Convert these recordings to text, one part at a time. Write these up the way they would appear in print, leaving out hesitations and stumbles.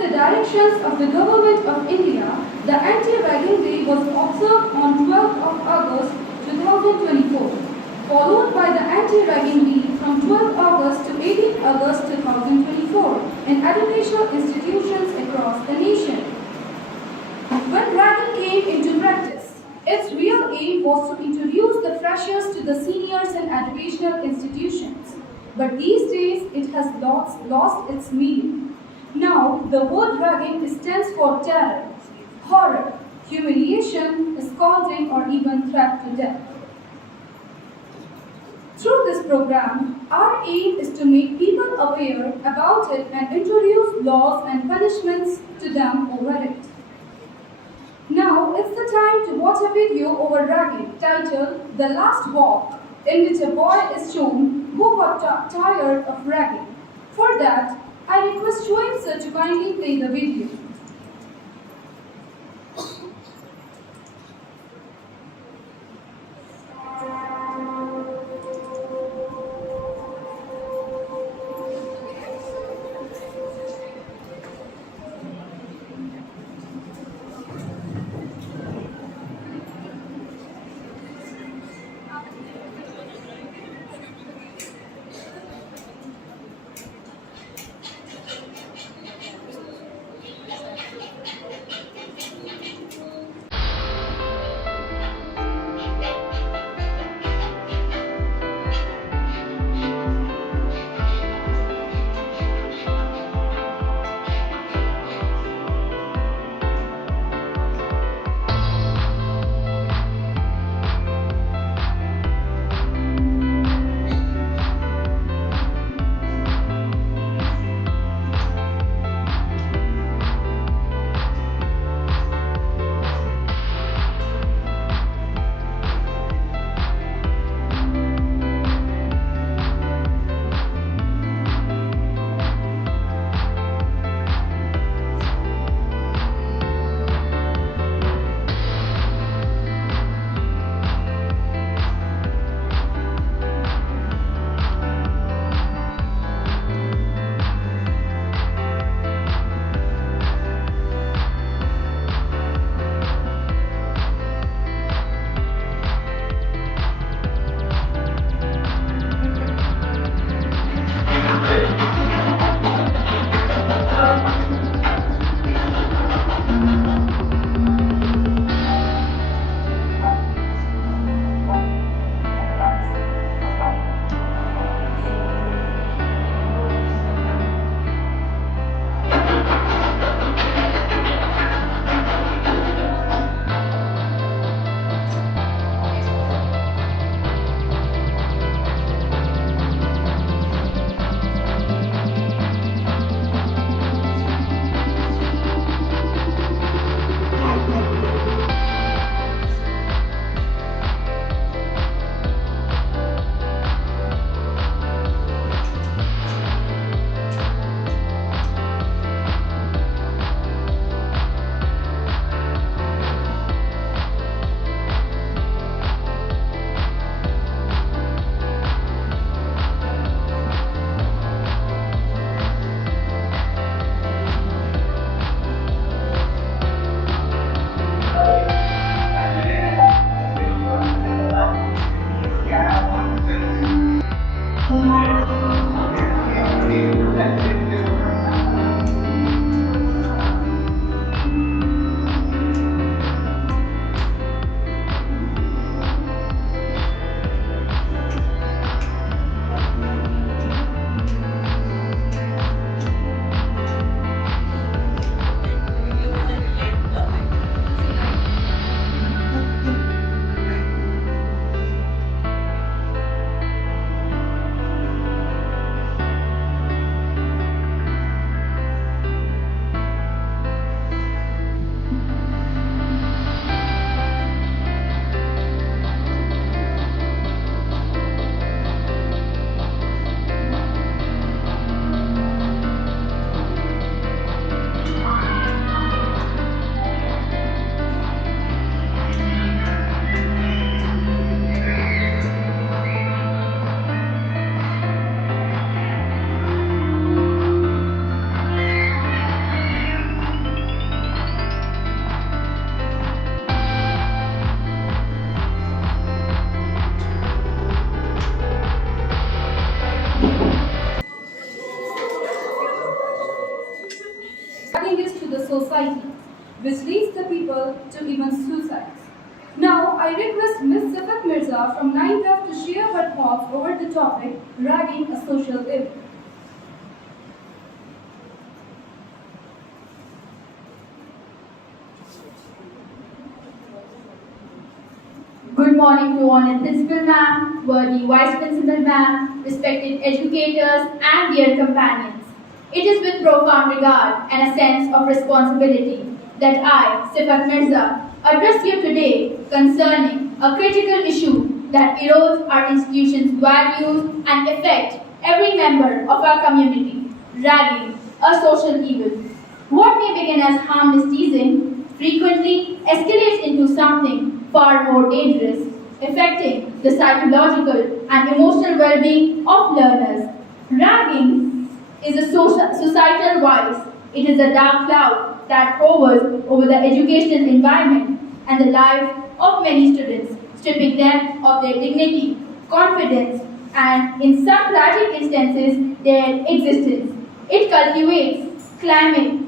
the directions of the Government of India, the Anti-Ragging Day was observed on 12th of August 2024, followed by the Anti-Ragging Week from 12th August to 18th August 2024 in educational institutions across the nation. When ragging came into practice, its real aim was to introduce the freshers to the seniors in educational institutions. But these days, it has lost its meaning. Now, the word ragging stands for terror, horror, humiliation, scalding, or even threat to death. Through this program, our aim is to make people aware about it and introduce laws and punishments to them over it. Now, it's the time to watch a video over ragging titled The Last Walk, in which a boy is shown who got tired of ragging. For that, I request Shoaib sir to kindly play the video. is to the society, which leads the people to even suicides. Now, I request Ms. Sifat Mirza from 9th F to share her thoughts over the topic, ragging a social evil. Good morning to Honored Principal Ma'am, worthy Vice Principal Ma'am, respected educators and dear companions. It is with profound regard and a sense of responsibility that I, Sifat Mirza, address you today concerning a critical issue that erodes our institution's values and affect every member of our community, ragging, a social evil. What may begin as harmless teasing frequently escalates into something far more dangerous, affecting the psychological and emotional well-being of learners. Ragging is a societal vice. It is a dark cloud that hovers over the educational environment and the lives of many students, stripping them of their dignity, confidence, and in some tragic instances, their existence. It cultivates climate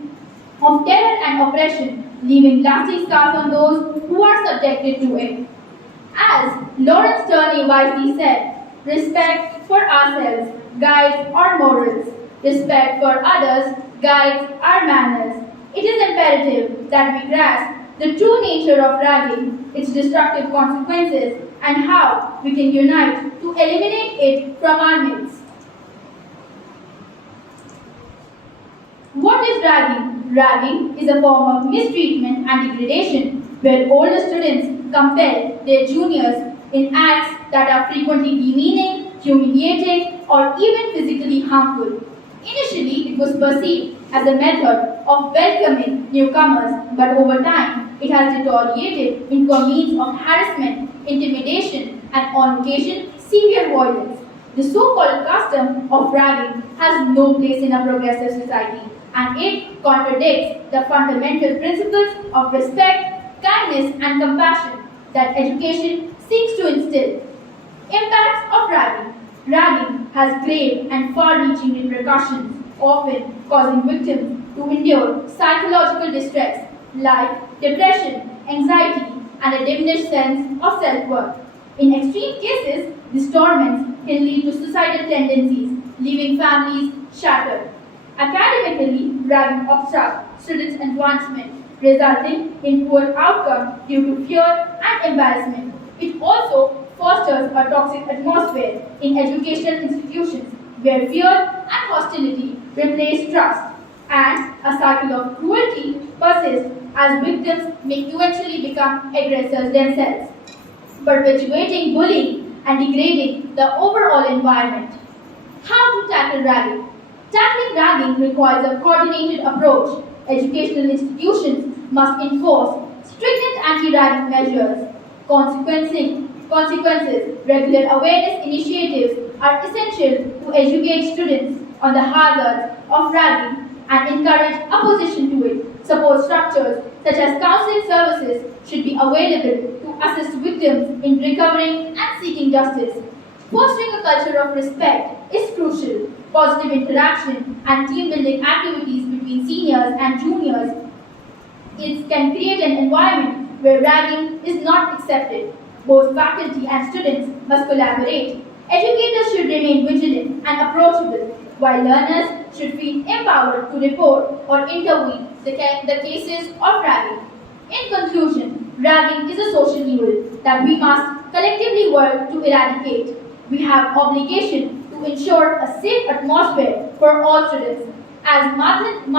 of terror and oppression, leaving lasting scars on those who are subjected to it. As Lawrence Turney wisely said, respect for ourselves guides our morals, respect for others guides our manners. It is imperative that we grasp the true nature of ragging, its destructive consequences, and how we can unite to eliminate it from our midst. What is ragging? Ragging is a form of mistreatment and degradation where older students compel their juniors in acts that are frequently demeaning, humiliating, or even physically harmful. Initially, it was perceived as a method of welcoming newcomers, but over time, it has deteriorated into a means of harassment, intimidation, and on occasion, severe violence. The so-called custom of ragging has no place in a progressive society, and it contradicts the fundamental principles of respect, kindness, and compassion that education seeks to instill. Impacts of ragging. Ragging has grave and far-reaching repercussions, often causing victims to endure psychological distress like depression, anxiety, and a diminished sense of self-worth. In extreme cases, these torments can lead to suicidal tendencies, leaving families shattered. Academically, ragging obstructs students' advancement, resulting in poor outcomes due to fear and embarrassment. It also fosters a toxic atmosphere in educational institutions where fear and hostility replace trust, and a cycle of cruelty persists as victims may eventually become aggressors themselves, perpetuating bullying and degrading the overall environment. How to tackle ragging? Tackling ragging requires a coordinated approach. Educational institutions must enforce stringent anti-ragging measures. Consequences, regular awareness initiatives are essential to educate students on the hazards of ragging and encourage opposition to it. Support structures such as counseling services should be available to assist victims in recovering and seeking justice. Fostering a culture of respect is crucial. Positive interaction and team building activities between seniors and juniors can create an environment where ragging is not accepted. Both faculty and students must collaborate. Educators should remain vigilant and approachable, while learners should feel empowered to report or intervene the cases of ragging. In conclusion, ragging is a social evil that we must collectively work to eradicate. We have obligation to ensure a safe atmosphere for all students. As Martin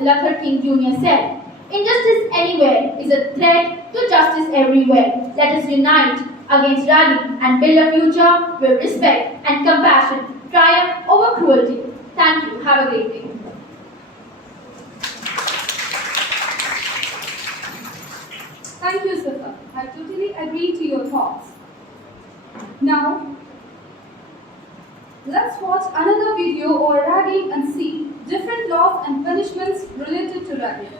Luther King Jr. said, injustice anywhere is a threat to justice everywhere. Let us unite against ragging and build a future where respect and compassion triumph over cruelty. Thank you. Have a great day. Thank you, Sifa. I totally agree to your thoughts. Now, let's watch another video on ragging and see different laws and punishments related to ragging.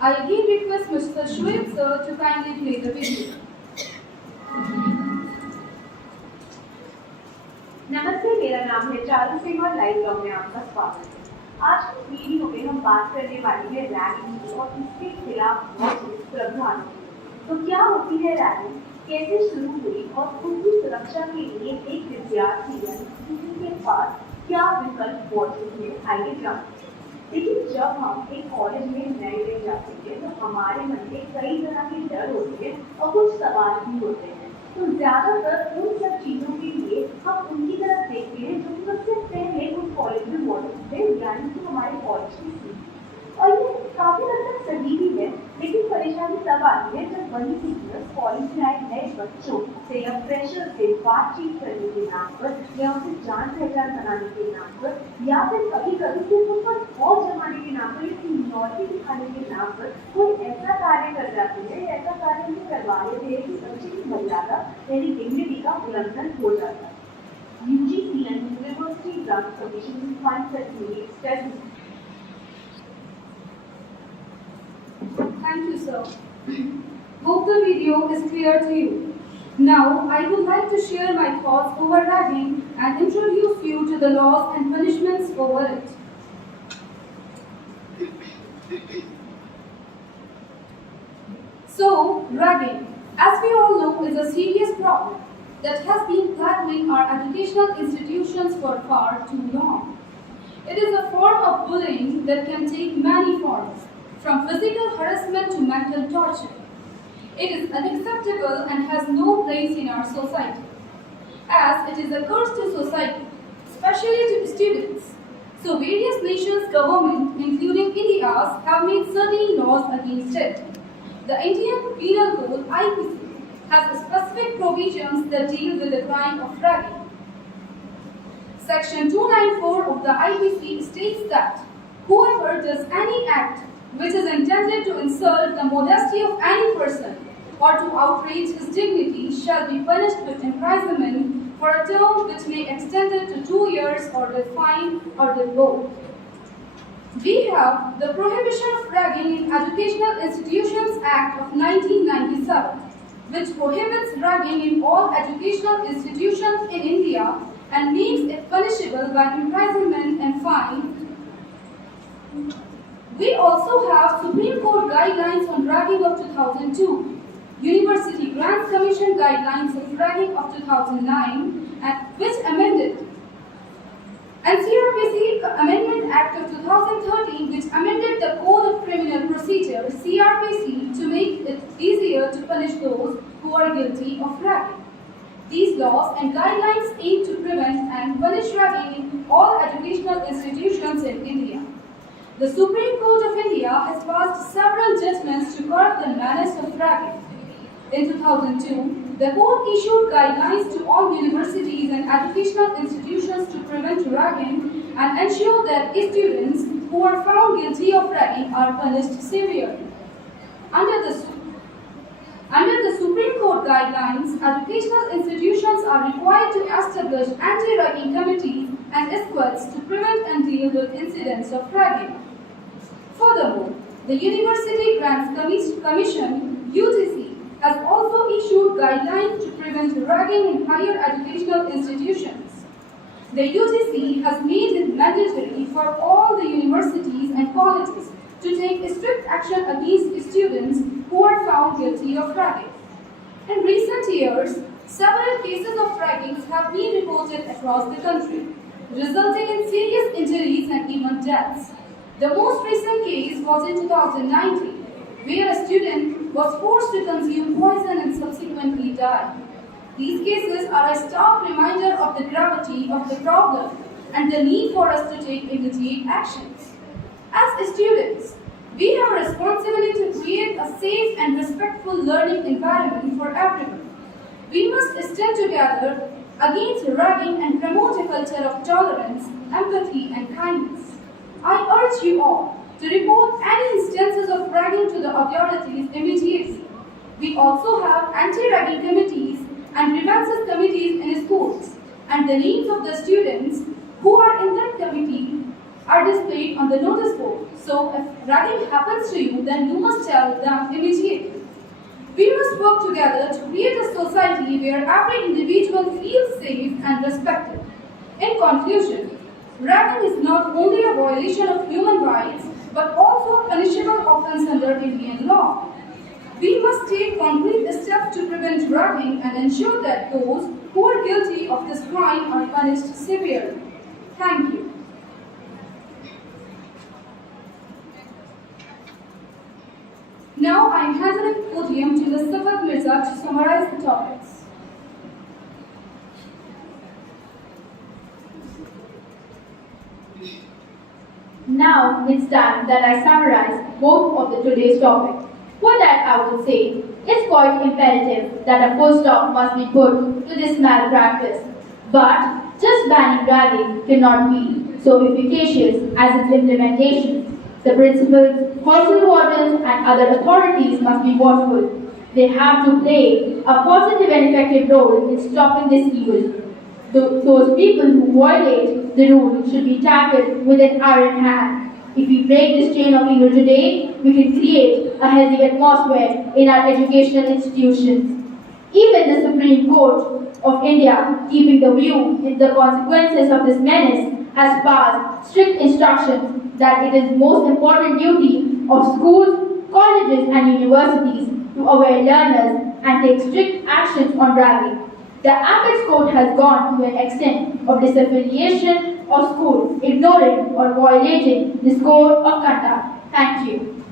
I again request Mr. Shoaib sir to kindly play the video. नमस्ते, मेरा नाम है चारू सिंह और live blog में आपका स्वागत है। आज हम वीडियो में हम बात करने वाली है रैगिंग और इसके खिलाफ मौजूद प्रावधानों की। तो क्या होती है रैगिंग, कैसे शुरू हुई और उनकी सुरक्षा के लिए एक विद्यार्थी यानी किसी के पास क्या विकल्प मौजूद है, आइए जानते हैं। लेकिन जब हम एक कॉलेज में नए जाते हैं तो हमारे मन में कई तरह के डर होते हैं और कुछ सवाल भी होते हैं। तो ज्यादातर उन सब चीजों के लिए हम उनकी तरफ देखते हैं जो सबसे पहले उस कॉलेज में मौजूद थे, यानी कि हमारे कॉलेज की सीट। और ये काफी हद तक सही भी है, लेकिन परेशानी तब आती है जब वही टीचर्स कॉलेज में आए नए बच्चों से या फ्रेशर से बातचीत करने के नाम पर या उसे जान पहचान बनाने के नाम पर या फिर कभी कभी सिर्फ उन पर खौफ जमाने के नाम पर या सीनियरिटी दिखाने के नाम पर कोई ऐसा कार्य कर जाते हैं, ऐसा कार्य उन्हें करवा लेते हैं कि बच्चे की मर्यादा यानी डिग्निटी का उल्लंघन हो जाता है। UGC and University Grants Commission finds that studies. Thank you, sir. Hope the video is clear to you. Now, I would like to share my thoughts over ragging and introduce you to the laws and punishments over it. So, ragging, as we all know, is a serious problem that has been plaguing our educational institutions for far too long. It is a form of bullying that can take many forms, from physical harassment to mental torture. It is unacceptable and has no place in our society, as it is a curse to society, especially to students. So various nations' governments, including India's, have made certain laws against it. The Indian Penal Code (IPC) has specific provisions that deal with the crime of ragging. Section 294 of the IPC states that whoever does any act which is intended to insult the modesty of any person or to outrage his dignity shall be punished with imprisonment for a term which may extend it to 2 years or with fine or with both. We have the Prohibition of Ragging in Educational Institutions Act of 1997, which prohibits ragging in all educational institutions in India and makes it punishable by imprisonment and fine. We also have Supreme Court guidelines on ragging of 2002, University Grants Commission guidelines on ragging of 2009, and which amended, and CRPC Amendment Act of 2013, which amended the Code of Criminal Procedure (CRPC) to make it easier to punish those who are guilty of ragging. These laws and guidelines aim to prevent and punish ragging in all educational institutions in India. The Supreme Court of India has passed several judgments to curb the menace of ragging. In 2002, the court issued guidelines to all universities and educational institutions to prevent ragging and ensure that students who are found guilty of ragging are punished severely. Under the Supreme Court guidelines, educational institutions are required to establish anti-ragging committees and squads to prevent and deal with incidents of ragging. Furthermore, the University Grants Commission (UGC) has also issued guidelines to prevent ragging in higher educational institutions. The UGC has made it mandatory for all the universities and colleges to take strict action against students who are found guilty of ragging. In recent years, several cases of ragging have been reported across the country, resulting in serious injuries and even deaths. The most recent case was in 2019, where a student was forced to consume poison and subsequently died. These cases are a stark reminder of the gravity of the problem and the need for us to take immediate actions. As students, we have a responsibility to create a safe and respectful learning environment for everyone. We must stand together against ragging and promote a culture of tolerance, empathy, and kindness. I urge you all to report any instances of ragging to the authorities immediately. We also have anti-ragging committees and grievances committees in schools, and the names of the students who are in that committee are displayed on the notice board. So if ragging happens to you, then you must tell them immediately. We must work together to create a society where every individual feels safe and respected. In conclusion, ragging is not only a violation of human rights under Indian law. We must take concrete steps to prevent ragging and ensure that those who are guilty of this crime are punished severely. Thank you. Now I am handing the podium to Ms. Safat Mirza to summarize the topics. Now it's time that I summarize both of the today's topic. For that I would say, it's quite imperative that a full stop must be put to this malpractice. But just banning ragging cannot be so efficacious as its implementation. The principals, hostel wardens and other authorities must be watchful. They have to play a positive and effective role in stopping this evil. Those people who violate the rule should be tackled with an iron hand. If we break this chain of evil today, we can create a healthy atmosphere in our educational institutions. Even the Supreme Court of India, keeping the view in the consequences of this menace, has passed strict instructions that it is most important duty of schools, colleges and universities to aware learners and take strict actions on ragging. The Apex Court has gone to an extent of disaffiliation of schools, ignoring or violating this code of conduct. Thank you.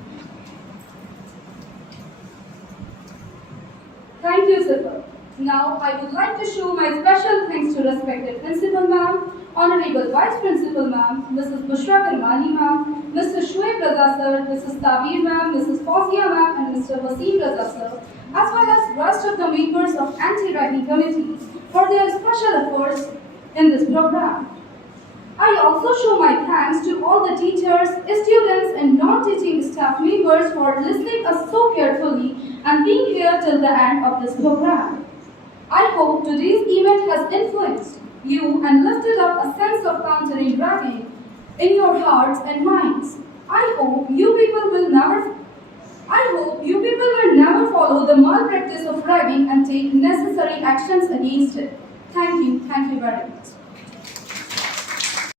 Thank you, Sifar. Now, I would like to show my special thanks to respected Principal Ma'am, Honorable Vice Principal Ma'am, Mrs. Bushra Karmani Ma'am, Mr. Shoaib Raza Sir, Mrs. Tabir Ma'am, Mrs. Fawzia Ma'am, and Mr. Wasim Raza Sir, as well as rest of the members of Anti-Ragging Committee for their special efforts in this program. I also show my thanks to all the teachers, students and non-teaching staff members for listening us so carefully and being here till the end of this program. I hope today's event has influenced you and lifted up a sense of countering ragging in your hearts and minds. I hope you people will never follow the malpractice of ragging and take necessary actions against it. Thank you very much.